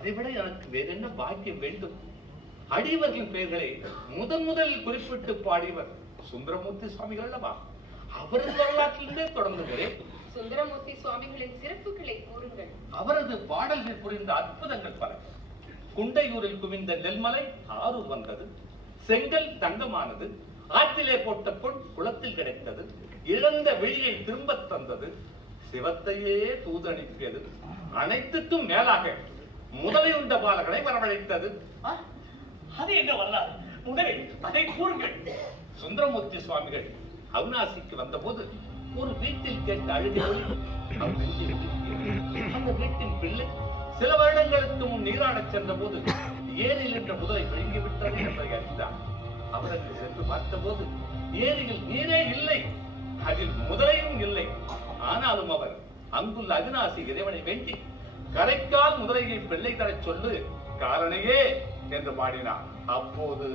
அதைவிட எனக்கு வேற என்ன பாக்கியம் வேண்டும்? அடியவர்களின் பெயர்களை முதலில் குறிப்பிட்டு பாடியவர் சுந்தரமூர்த்தி சுவாமிகள் அல்லவா? அவரது வரலாற்றிலிருந்தே தொடங்குகிறேன். சுந்தரமூர்த்தி சுவாமிகளின் சிறப்புகளை கூறுங்கள். அவரது பாடல்கள் புரிந்த அற்புதங்கள் பல. குண்டையூரில் குவிந்த நெல்மலை ஆரூர் வந்தது, செங்கல் தங்கமானது, ஆற்றிலே போட்ட பொன் குளத்தில் கிடைத்தது, இழந்த வெளியை திரும்ப தந்தது, சிவத்தையே தூதணிப்பியது, அனைத்துக்கும் மேலாக முதலை உண்ட பாலகனை வரவழைத்தது. அது என்ன வரலாறு? முதலில் அதை கூறுங்கள். சுந்தரமூர்த்தி சுவாமிகள் அவிநாசிக்கு வந்தபோது ஒரு வீட்டில் கேட்ட அழுகை அந்த வீட்டின் பிள்ளை சில வருடங்களுக்கு முன் நீராடச் சென்ற போது ஏரியில் என்ற முதலை விழுங்கிவிட்டது என்பதை அறிந்தார். அவருக்கு சென்று பார்த்தபோது ஏரியில் நீரே இல்லை, அதில் முதலையும் இல்லை. ஆனாலும் அவர் அங்குள்ள அவிநாசி இறைவனை வேண்டி கரைக்கால் முதலையை பிள்ளை தரச் சொல்லு காரணையே என்று பாடினார். அப்போது